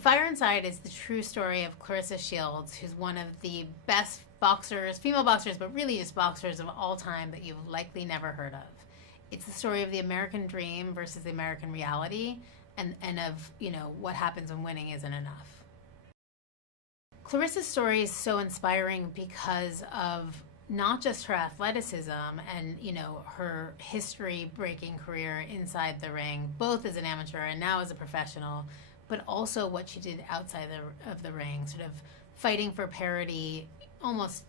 Fire Inside is the true story of Clarissa Shields, who's one of the best boxers, female boxers, but really just boxers of all time that you've likely never heard of. It's the story of the American dream versus the American reality, and of, what happens when winning isn't enough. Clarissa's story is so inspiring because of not just her athleticism and, her history-breaking career inside the ring, both as an amateur and now as a professional, but also what she did outside of the ring, sort of fighting for parity almost,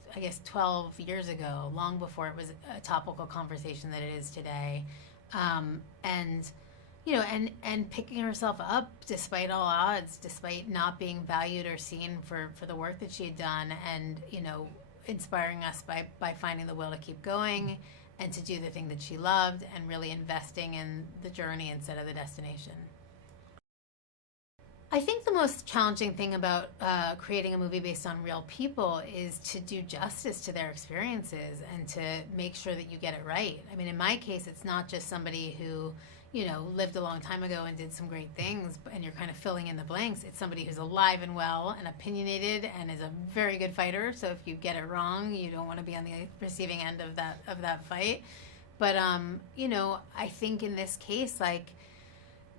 12 years ago, long before it was a topical conversation that it is today. And picking herself up despite all odds, despite not being valued or seen for the work that she had done, and, inspiring us by finding the will to keep going and to do the thing that she loved and really investing in the journey instead of the destination. I think the most challenging thing about creating a movie based on real people is to do justice to their experiences and to make sure that you get it right. I mean, in my case, it's not just somebody who, lived a long time ago and did some great things, and you're kind of filling in the blanks. It's somebody who's alive and well and opinionated and is a very good fighter. So if you get it wrong, you don't want to be on the receiving end of that fight. But I think in this case,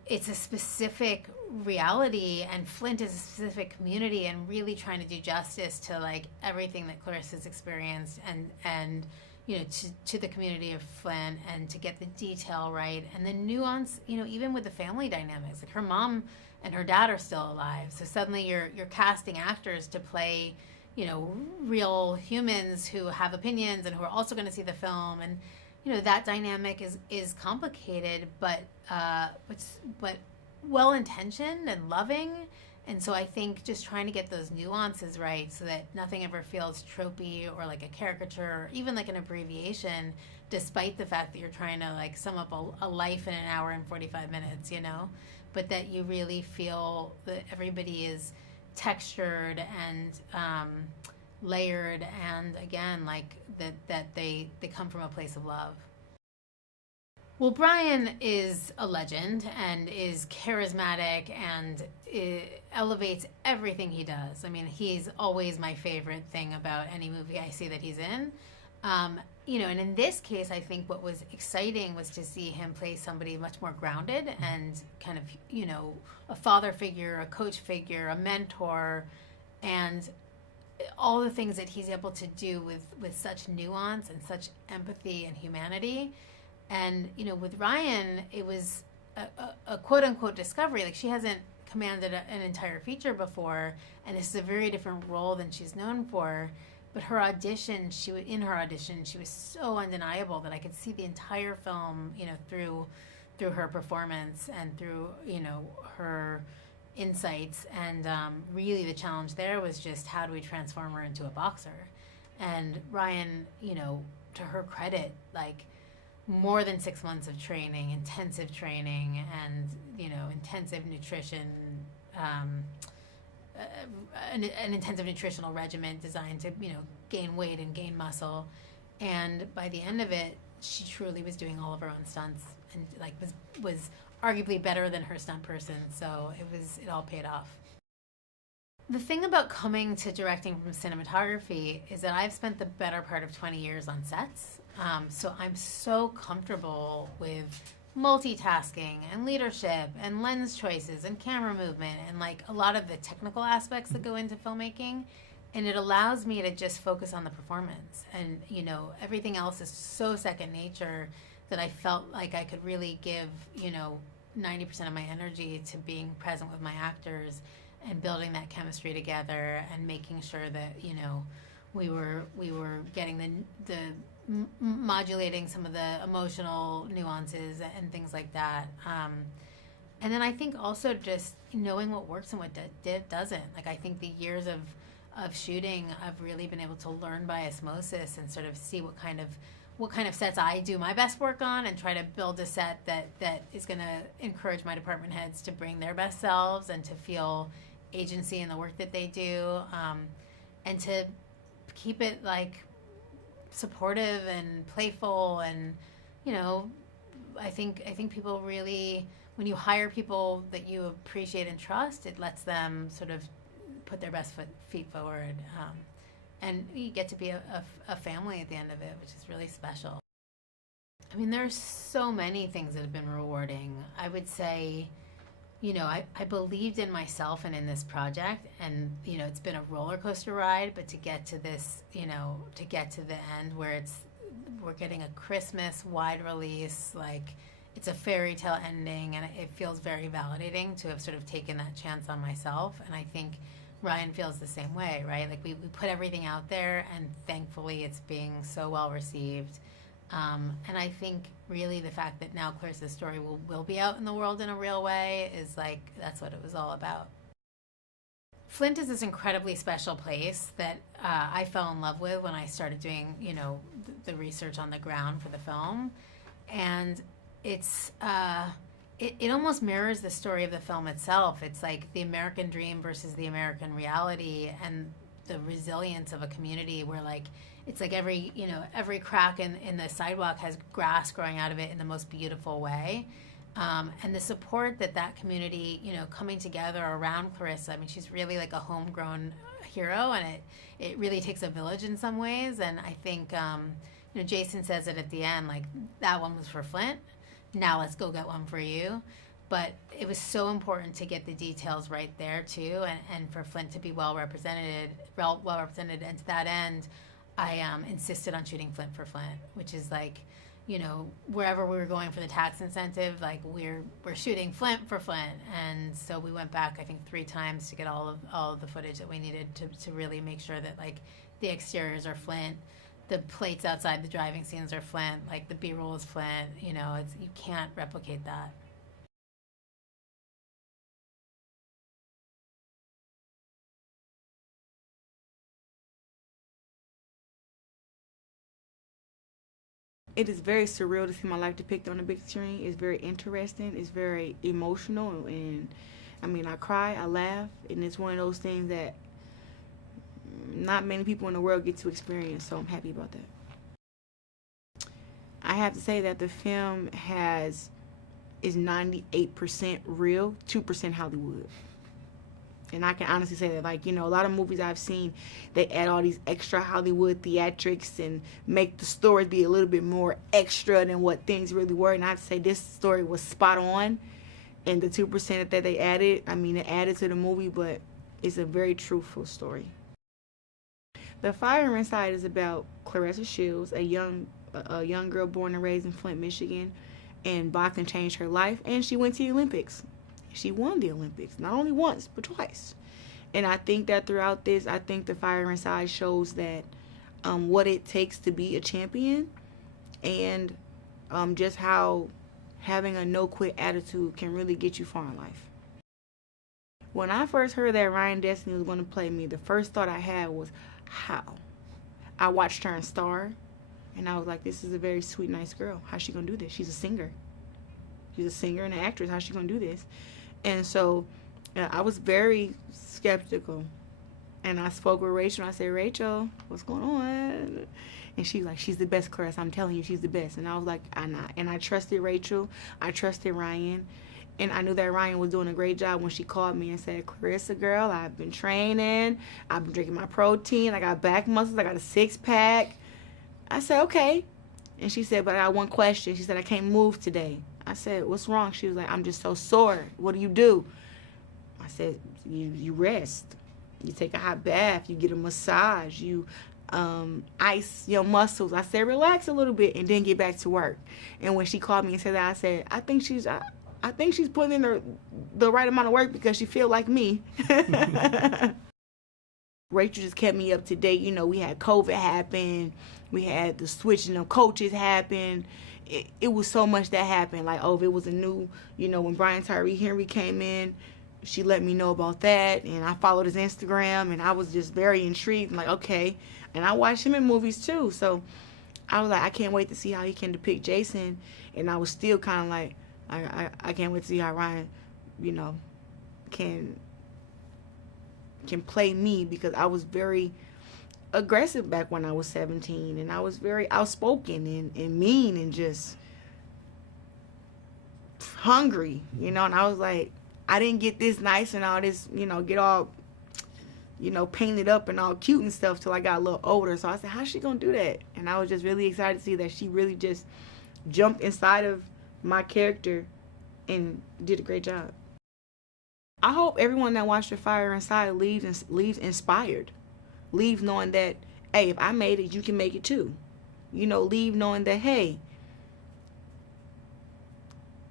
it's a specific reality, and Flint is a specific community, and really trying to do justice to everything that Clarissa's experienced and to the community of Flint, and to get the detail right and the nuance, even with the family dynamics. Her mom and her dad are still alive, so suddenly you're casting actors to play real humans who have opinions and who are also going to see the film, and that dynamic is complicated, but well-intentioned and loving. And so I think just trying to get those nuances right so that nothing ever feels tropey or like a caricature or even like an abbreviation, despite the fact that you're trying to sum up a life in an hour and 45 minutes, but that you really feel that everybody is textured and layered, and again, that they come from a place of love. Well, Brian is a legend and is charismatic and elevates everything he does. I mean, he's always my favorite thing about any movie I see that he's in. And in this case, I think what was exciting was to see him play somebody much more grounded and kind of, a father figure, a coach figure, a mentor, and all the things that he's able to do with such nuance and such empathy and humanity. And, with Ryan, it was a quote-unquote discovery. She hasn't commanded an entire feature before, and this is a very different role than she's known for. But her audition, she was so undeniable that I could see the entire film, through her performance and through, her insights. And really the challenge there was just, how do we transform her into a boxer? And Ryan, to her credit, more than 6 months of training, intensive training, and intensive nutrition, an intensive nutritional regimen designed to gain weight and gain muscle. And by the end of it, she truly was doing all of her own stunts, and was arguably better than her stunt person. So it all paid off. The thing about coming to directing from cinematography is that I've spent the better part of 20 years on sets. So I'm so comfortable with multitasking and leadership and lens choices and camera movement and a lot of the technical aspects that go into filmmaking. And it allows me to just focus on the performance. And, everything else is so second nature that I felt like I could really give, 90% of my energy to being present with my actors and building that chemistry together and making sure that, we were getting the modulating some of the emotional nuances and things like that. And then I think also just knowing what works and what doesn't. I think the years of shooting, I've really been able to learn by osmosis and sort of see what kind of sets I do my best work on, and try to build a set that is going to encourage my department heads to bring their best selves and to feel agency in the work that they do, and to keep it supportive and playful. And I think people really when you hire people that you appreciate and trust, it lets them sort of put their best feet forward. And you get to be a family at the end of it, which is really special. I mean, there's so many things that have been rewarding. I would say, I believed in myself and in this project, and, it's been a roller coaster ride, but to get to this, to get to the end where we're getting a Christmas wide release, like, it's a fairy tale ending, and it feels very validating to have sort of taken that chance on myself. And I think Ryan feels the same way, right? Like, we put everything out there, and thankfully it's being so well received. And I think really the fact that now Clarissa's story will be out in the world in a real way is like, that's what it was all about. Flint is this incredibly special place that I fell in love with when I started doing, the research on the ground for the film. And it's, it almost mirrors the story of the film itself. It's like the American dream versus the American reality, and the resilience of a community where, like, it's like every crack in the sidewalk has grass growing out of it in the most beautiful way. And the support that community, coming together around Clarissa, I mean, she's really like a homegrown hero, and it really takes a village in some ways. And I think, Jason says it at the end, like, that one was for Flint, now let's go get one for you. But it was so important to get the details right there too, and for Flint to be well represented. And to that end, I insisted on shooting Flint for Flint, which is like, wherever we were going for the tax incentive, like, we're shooting Flint for Flint. And so we went back, I think, 3 times to get all of the footage that we needed to really make sure that, like, the exteriors are Flint, the plates outside the driving scenes are Flint, like, the B-roll is Flint. You can't replicate that. It is very surreal to see my life depicted on the big screen. It's very interesting. It's very emotional. And, I mean, I cry, I laugh, and it's one of those things that not many people in the world get to experience, so I'm happy about that. I have to say that the film is 98% real, 2% Hollywood. And I can honestly say that, like, a lot of movies I've seen, they add all these extra Hollywood theatrics and make the story be a little bit more extra than what things really were. And I have to say this story was spot on. And the 2% that they added, I mean, it added to the movie, but it's a very truthful story. The Fire Inside is about Clarissa Shields, a young girl born and raised in Flint, Michigan. And boxing changed her life, and she went to the Olympics. She won the Olympics, not only once, but twice. And I think that throughout this, I think The Fire Inside shows that what it takes to be a champion, and just how having a no-quit attitude can really get you far in life. When I first heard that Ryan Destiny was going to play me, the first thought I had was, how? I watched her in Star, and I was like, this is a very sweet, nice girl. How's she going to do this? She's a singer. She's a singer and an actress. How's she going to do this? And so I was very skeptical. And I spoke with Rachel, and I said, Rachel, what's going on? And she's like, she's the best, Clarissa. I'm telling you, she's the best. And I was like, and I trusted Rachel. I trusted Ryan. And I knew that Ryan was doing a great job when she called me and said, Clarissa, girl, I've been training. I've been drinking my protein. I got back muscles. I got a 6-pack. I said, okay. And she said, but I got one question. She said, I can't move today. I said, what's wrong? She was like, I'm just so sore. What do you do? I said, you rest. You take a hot bath. You get a massage. You ice your muscles. I said, relax a little bit and then get back to work. And when she called me and said that, I said, I think she's putting in the right amount of work because she feel like me. Rachel just kept me up to date. We had COVID happen. We had the switching of coaches happen. It was so much that happened. Like, if it was a new, when Brian Tyree Henry came in, she let me know about that. And I followed his Instagram, and I was just very intrigued. I'm like, okay. And I watched him in movies, too. So I was like, I can't wait to see how he can depict Jason. And I was still kind of like, I can't wait to see how Ryan, can play me, because I was very aggressive back when I was 17, and I was very outspoken and mean and just hungry, and I was like, I didn't get this nice and all this, get all, painted up and all cute and stuff till I got a little older. So I said, how's she gonna do that? And I was just really excited to see that she really just jumped inside of my character and did a great job. I hope everyone that watched The Fire Inside leaves inspired. Leave knowing that, hey, if I made it, you can make it too. Leave knowing that, hey,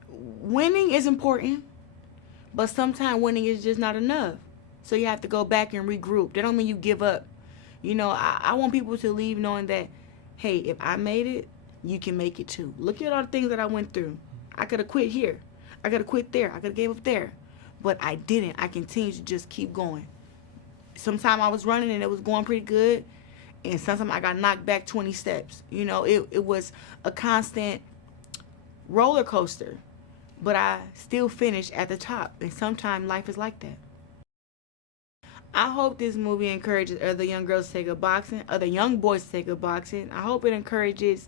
winning is important, but sometimes winning is just not enough. So you have to go back and regroup. That don't mean you give up. I want people to leave knowing that, hey, if I made it, you can make it too. Look at all the things that I went through. I could have quit here. I could have quit there. I could have gave up there. But I didn't. I continued to just keep going. Sometimes I was running and it was going pretty good. And sometimes I got knocked back 20 steps. It was a constant roller coaster. But I still finished at the top. And sometimes life is like that. I hope this movie encourages other young girls to take up boxing, other young boys to take up boxing. I hope it encourages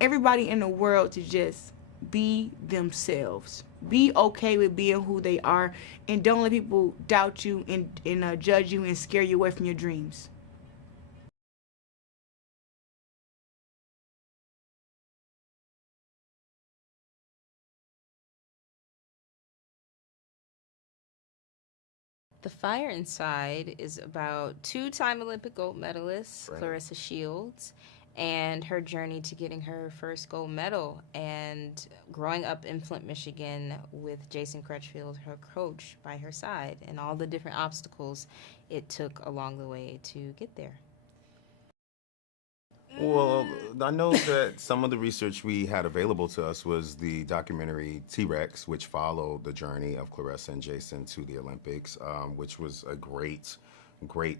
everybody in the world to just be themselves. Be okay with being who they are, and don't let people doubt you and judge you and scare you away from your dreams. The Fire Inside is about two-time Olympic gold medalist Right. Clarissa Shields and her journey to getting her first gold medal and growing up in Flint, Michigan with Jason Crutchfield, her coach, by her side, and all the different obstacles it took along the way to get there. Well, I know that some of the research we had available to us was the documentary T-Rex, which followed the journey of Clarissa and Jason to the Olympics, which was a great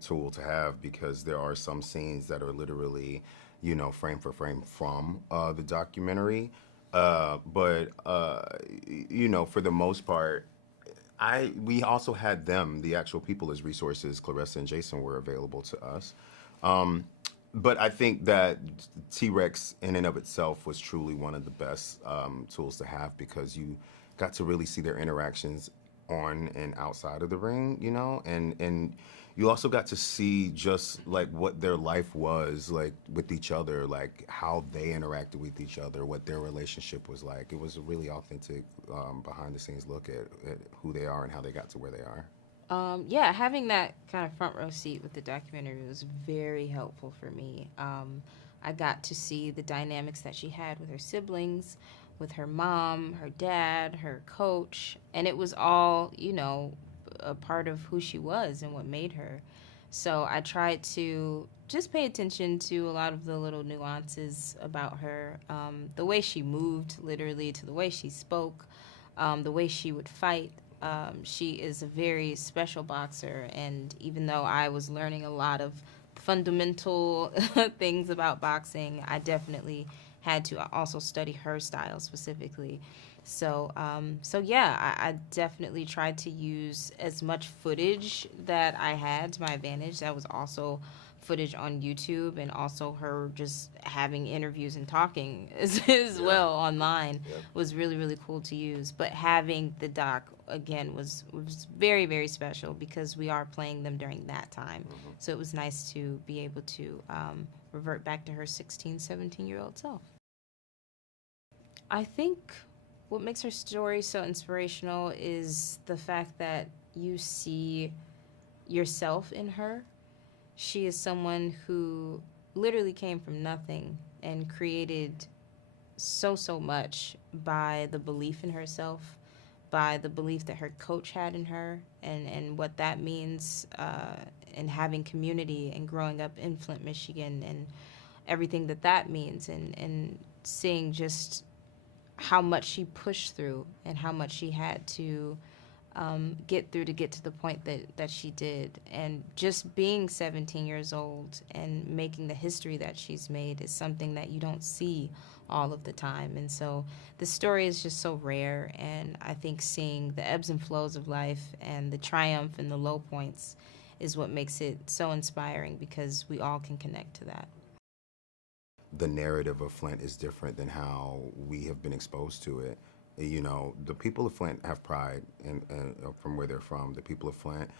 tool to have because there are some scenes that are literally, frame for frame from the documentary. But for the most part, we also had them, the actual people, as resources. Clarissa and Jason were available to us. But I think that T-Rex in and of itself was truly one of the best tools to have because you got to really see their interactions on and outside of the ring, and you also got to see just like what their life was like with each other, like how they interacted with each other, what their relationship was like. It was a really authentic behind the scenes look at who they are and how they got to where they are. Yeah, having that kind of front row seat with the documentary was very helpful for me. I got to see the dynamics that she had with her siblings, with her mom, her dad, her coach, and it was all, a part of who she was and what made her. So I tried to just pay attention to a lot of the little nuances about her, the way she moved, literally, to the way she spoke, the way she would fight. She is a very special boxer, and even though I was learning a lot of fundamental things about boxing, I definitely had to also study her style specifically. So yeah, I definitely tried to use as much footage that I had to my advantage. That was also footage on YouTube, and also her just having interviews and talking as well online was really, really cool to use. But having the doc, again, was very, very special because we are playing them during that time. So it was nice to be able to revert back to her 16, 17-year-old self. I think what makes her story so inspirational is the fact that you see yourself in her. She is someone who literally came from nothing and created so much by the belief in herself, by the belief that her coach had in her, and what that means, and having community and growing up in Flint, Michigan, and everything that means, and seeing just how much she pushed through and how much she had to get through to get to the point that she did. And just being 17 years old and making the history that she's made is something that you don't see all of the time. And so the story is just so rare, and I think seeing the ebbs and flows of life and the triumph and the low points is what makes it so inspiring because we all can connect to that. The narrative of Flint is different than how we have been exposed to it. You know, the people of Flint have pride in from where they're from. The people of Flint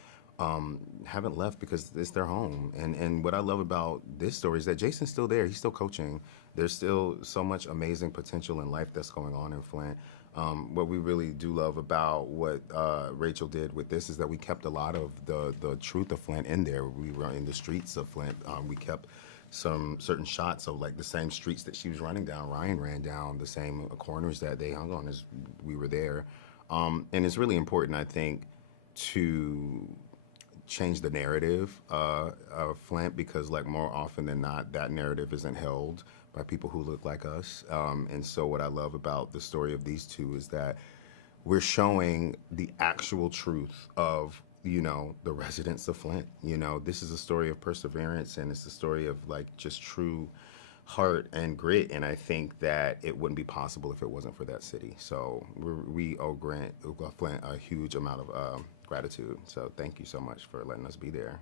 haven't left because it's their home. And what I love about this story is that Jason's still there. He's still coaching. There's still so much amazing potential in life that's going on in Flint. What we really do love about what Rachel did with this is that we kept a lot of the truth of Flint in there. We were in the streets of Flint. We kept some certain shots of like the same streets that she was running down, Ryan ran down, the same corners that they hung on as we were there. And it's really important, I think, to change the narrative of Flint, because like more often than not, that narrative isn't held by people who look like us. And so what I love about the story of these two is that we're showing the actual truth of, you know, the residents of Flint. You know, this is a story of perseverance, and it's a story of like just true heart and grit. And I think that it wouldn't be possible if it wasn't for that city. So we owe Flint a huge amount of gratitude. So thank you so much for letting us be there.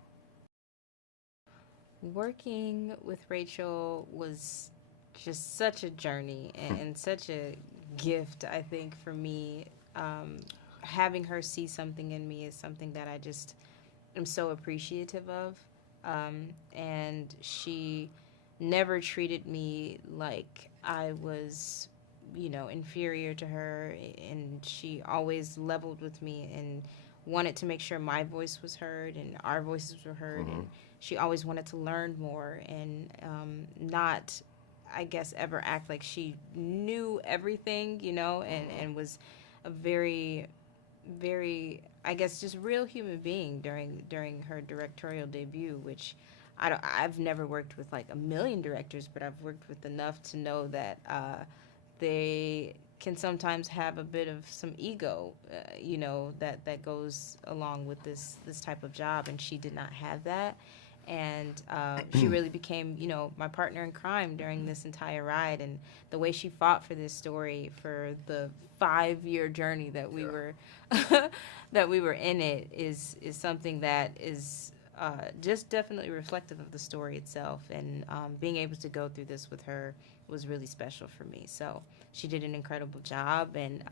Working with Rachel was just such a journey and such a gift, I think, for me. Having her see something in me is something that I just am so appreciative of. And she never treated me like I was, you know, inferior to her. And she always leveled with me and wanted to make sure my voice was heard and our voices were heard. And she always wanted to learn more and not, I guess, ever act like she knew everything, you know, and was a very, very, I guess, just real human being during her directorial debut, which I've never worked with like a million directors, but I've worked with enough to know that they can sometimes have a bit of some ego, you know, that goes along with this type of job, and she did not have that. And she really became, you know, my partner in crime during this entire ride. And the way she fought for this story for the 5-year journey that we were that we were in it is something that is just definitely reflective of the story itself. And being able to go through this with her was really special for me. So she did an incredible job, and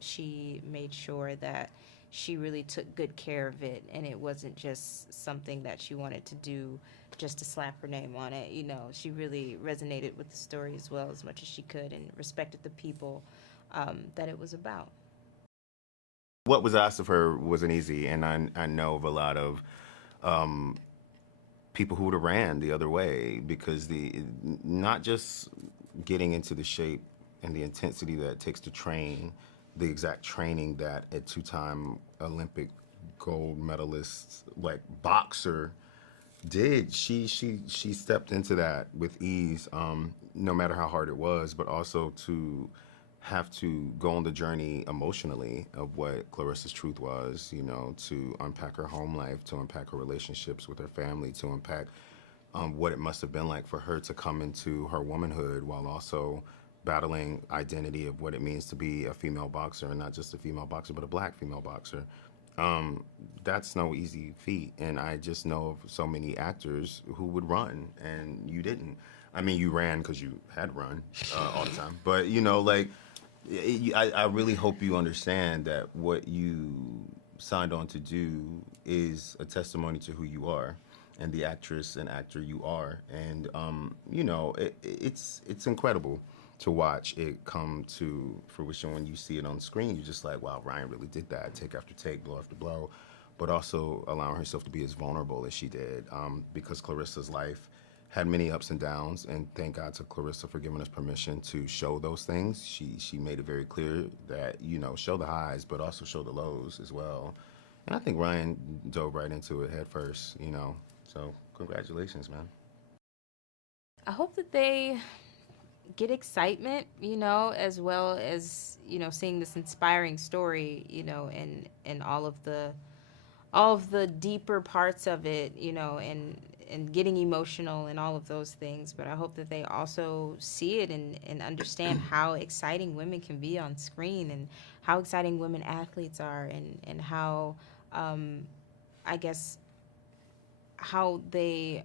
she made sure that she really took good care of it, and it wasn't just something that she wanted to do just to slap her name on it. You know, she really resonated with the story as well as much as she could, and respected the people that it was about. What was asked of her wasn't easy, and I know of a lot of people who would have ran the other way, because not just getting into the shape and the intensity that it takes to train, the exact training that a 2-time Olympic gold medalist like boxer did. She stepped into that with ease, no matter how hard it was, but also to have to go on the journey emotionally of what Clarissa's truth was, you know, to unpack her home life, to unpack her relationships with her family, to unpack what it must have been like for her to come into her womanhood while also battling identity of what it means to be a female boxer, and not just a female boxer, but a black female boxer. That's no easy feat, and I just know of so many actors who would run, and you didn't. I mean, you ran because you had run all the time, but you know, like, I really hope you understand that what you signed on to do is a testimony to who you are and the actress and actor you are, and you know, it's incredible to watch it come to fruition. When you see it on screen, you're just like, wow, Ryan really did that, take after take, blow after blow, but also allowing herself to be as vulnerable as she did, because Clarissa's life had many ups and downs, and thank God to Clarissa for giving us permission to show those things. She made it very clear that, you know, show the highs, but also show the lows as well. And I think Ryan dove right into it head first, you know, so congratulations, man. I hope that they get excitement, you know, as well as, you know, seeing this inspiring story, you know, and all of the deeper parts of it, you know, and getting emotional and all of those things. But I hope that they also see it and understand how exciting women can be on screen, and how exciting women athletes are, and how, I guess, how they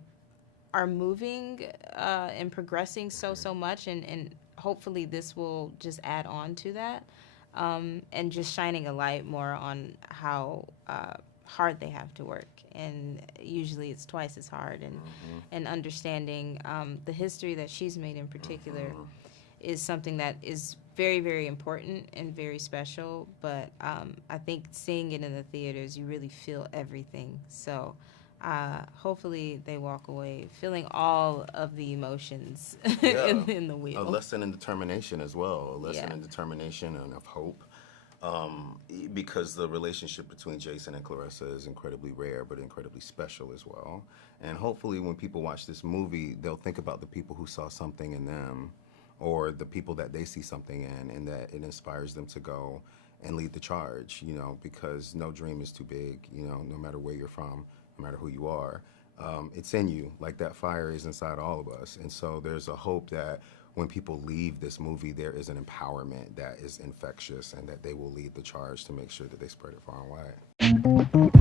are moving and progressing so much, and hopefully this will just add on to that. and just shining a light more on how hard they have to work. And usually it's twice as hard. And understanding the history that she's made in particular is something that is very, very important and very special. But I think seeing it in the theaters, you really feel everything. So hopefully they walk away feeling all of the emotions in the wheel. A lesson in determination as well. A lesson Yeah. in determination and of hope. Because the relationship between Jason and Clarissa is incredibly rare, but incredibly special as well. And hopefully when people watch this movie, they'll think about the people who saw something in them, or the people that they see something in, and that it inspires them to go and lead the charge, you know, because no dream is too big, you know, no matter where you're from, no matter who you are. It's in you, like that fire is inside all of us. And so there's a hope that when people leave this movie, there is an empowerment that is infectious, and that they will lead the charge to make sure that they spread it far and wide.